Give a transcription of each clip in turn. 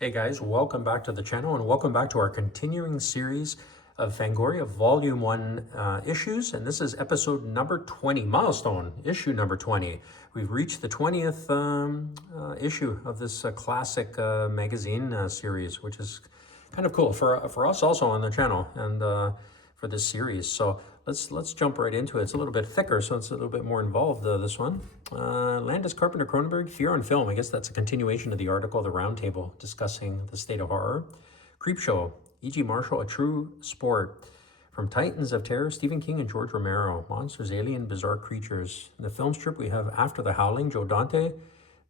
Hey guys, welcome back to the channel and welcome back to our continuing series of Fangoria Volume 1 issues. And this is episode number 20, milestone, issue number 20. We've reached the 20th issue of this classic magazine series, which is kind of cool for us also on the channel and for this series. So let's jump right into it. It's a little bit thicker, so it's a little bit more involved, this one. Landis Carpenter Cronenberg, Fear on Film. I guess that's a continuation of the article, the roundtable, discussing the state of horror. Creepshow, E.G. Marshall, A True Sport. From Titans of Terror, Stephen King and George Romero. Monsters, Alien, Bizarre Creatures. In the film strip, we have After the Howling, Joe Dante,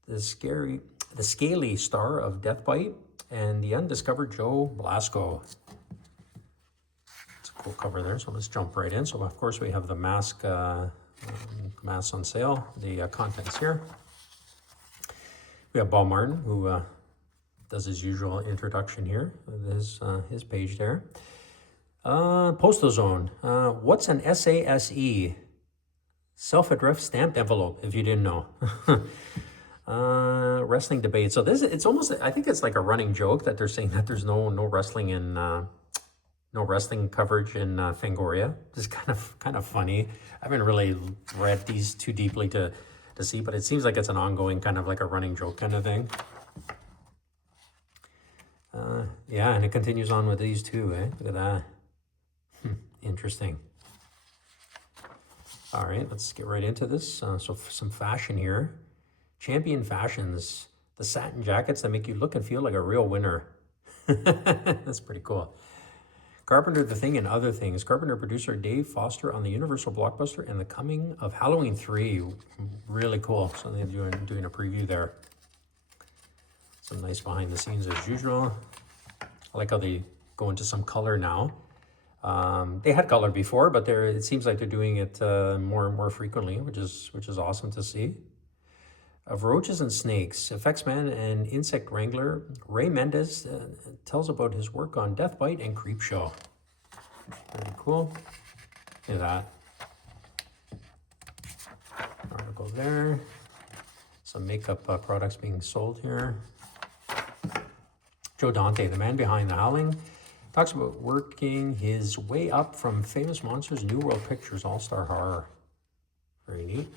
the scaly star of Deathbite, and the undiscovered Joe Blasco. It's a cool cover there, so let's jump right in. So of course we have the mask on sale, the contents here. We have Bob Martin, who does his usual introduction here with his page there. Postal Zone. What's an SASE? Self-addressed stamped envelope, if you didn't know. Wrestling debate. So it's almost, I think it's like a running joke that they're saying that there's no wrestling in no wrestling coverage in Fangoria. It's kind of funny. I haven't really read these too deeply to see, but it seems like it's an ongoing kind of like a running joke kind of thing. Yeah, and it continues on with these too, eh? Look at that. Interesting. All right, let's get right into this. So some fashion here. Champion Fashions, the satin jackets that make you look and feel like a real winner. That's pretty cool. Carpenter, The Thing, and Other Things. Carpenter producer Dave Foster on the Universal blockbuster and The Coming of Halloween 3. Really cool. So they're doing a preview there. Some nice behind the scenes as usual. I like how they go into some color now. They had color before, but it seems like they're doing it more and more frequently, which is awesome to see. Of Roaches and Snakes, Effects Man and Insect Wrangler, Ray Mendez tells about his work on Deathbite and Creepshow. Very cool. Look at that. Article there. Some makeup products being sold here. Joe Dante, the man behind The Howling, talks about working his way up from Famous Monsters, New World Pictures, All-Star Horror. Very neat.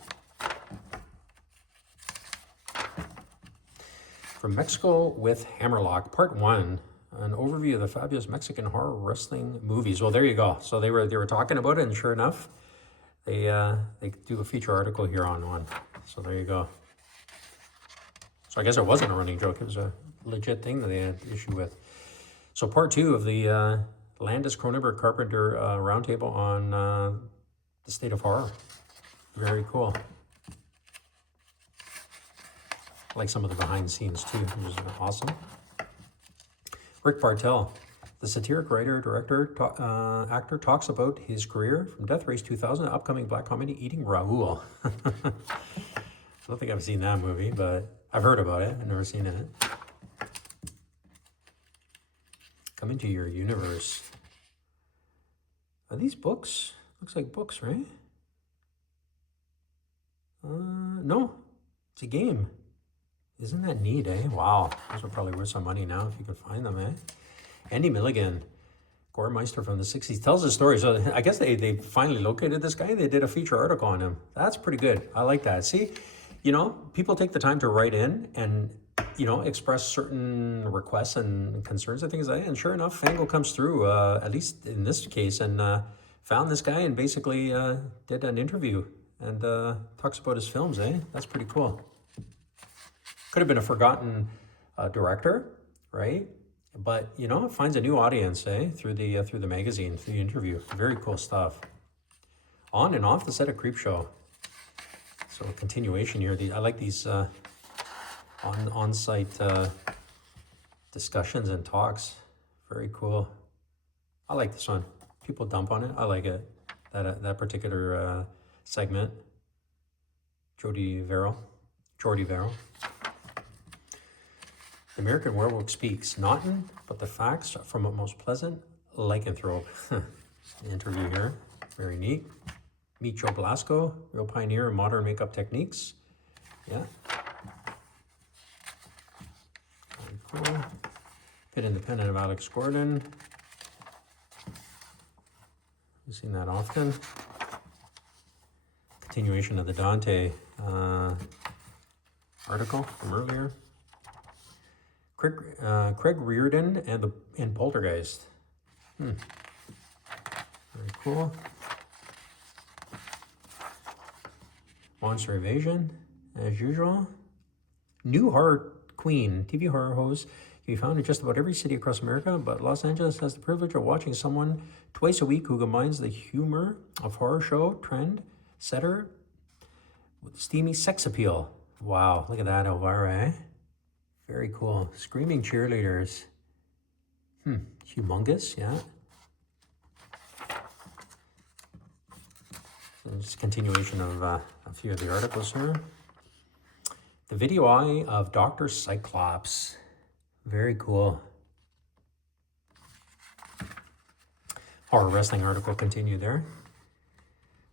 From Mexico with Hammerlock, Part 1, an overview of the fabulous Mexican horror wrestling movies. Well, there you go. So they were talking about it, and sure enough, they do a feature article here on one. So there you go. So I guess it wasn't a running joke. It was a legit thing that they had issue with. So Part 2 of the Landis Cronenberg Carpenter roundtable on the state of horror. Very cool. I like some of the behind the scenes too, which is awesome. Rick Bartel, the satiric writer, director, actor, talks about his career from Death Race 2000, upcoming black comedy Eating Raoul. I don't think I've seen that movie, but I've heard about it. I've never seen it. Come into your universe. Are these books? Looks like books, right? No, it's a game. Isn't that neat, eh? Wow, those are probably worth some money now if you can find them, eh? Andy Milligan, gore meister from the 60s, tells his story. So I guess they finally located this guy. They did a feature article on him. That's pretty good. I like that. See, people take the time to write in and, express certain requests and concerns and things like that. And sure enough, Fango comes through, at least in this case, and found this guy and basically did an interview and talks about his films, eh? That's pretty cool. Could have been a forgotten director, right? But finds a new audience, eh? Through the magazine, through the interview. Very cool stuff. On and off the set of Creepshow. So a continuation here. I like these on-site discussions and talks. Very cool. I like this one. People dump on it. I like it. That particular segment. Jordy Verrill. The American Werewolf Speaks, Naughton, but the facts from a most pleasant lycanthrope. Interview here, very neat. Meet Joe Blasco, real pioneer in modern makeup techniques. Yeah. Very cool. Pit Independent of Alex Gordon. We've seen that often. Continuation of the Dante article from earlier. Craig Reardon and Poltergeist. Very cool. Monster Evasion, as usual. New Horror Queen, TV horror host, can be found in just about every city across America, but Los Angeles has the privilege of watching someone twice a week who combines the humor of horror show trend setter with steamy sex appeal. Wow, look at that, Elvira, eh? Very cool. Screaming cheerleaders. Humongous, yeah. So just a continuation of a few of the articles here. The Video Eye of Dr. Cyclops. Very cool. Horror wrestling article continued there.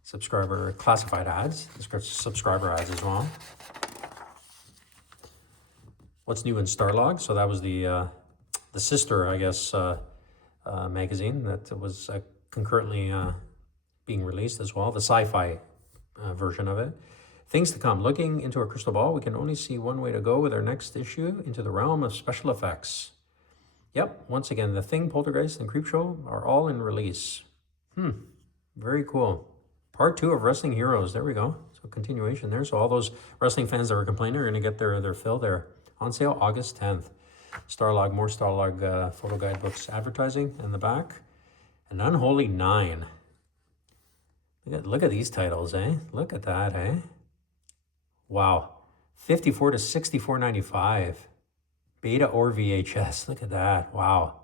Subscriber classified ads. Subscriber ads as well. What's new in Starlog? So that was the sister, I guess, magazine that was concurrently being released as well. The Sci-Fi version of it. Things to come. Looking into our crystal ball, we can only see one way to go with our next issue, into the realm of special effects. Yep, once again, The Thing, Poltergeist, and Creepshow are all in release. Very cool. Part 2 of Wrestling Heroes. There we go. So continuation there. So all those wrestling fans that were complaining are going to get their fill there. On sale August 10th. Starlog, more Starlog photo guidebooks advertising in the back. An Unholy 9. Look at these titles, eh? Look at that, eh? Wow. 54 to 64.95. Beta or VHS. Look at that. Wow.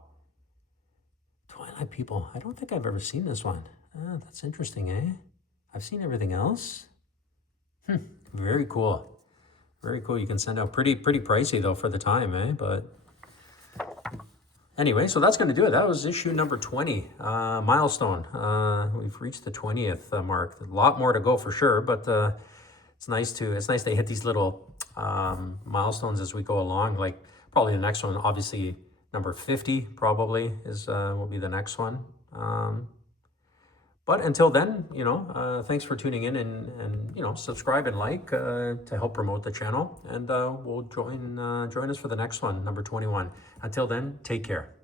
Twilight People. I don't think I've ever seen this one. That's interesting, eh? I've seen everything else. Very cool. Very cool. You can send out pretty pricey though for the time, eh? But anyway, so that's going to do it. That was issue number 20, milestone. We've reached the 20th mark. A lot more to go for sure, but it's nice to hit these little milestones as we go along. Like probably the next one, obviously number 50 probably is will be the next one. But until then, thanks for tuning in and subscribe and like to help promote the channel. And we'll join us for the next one, number 21. Until then, take care.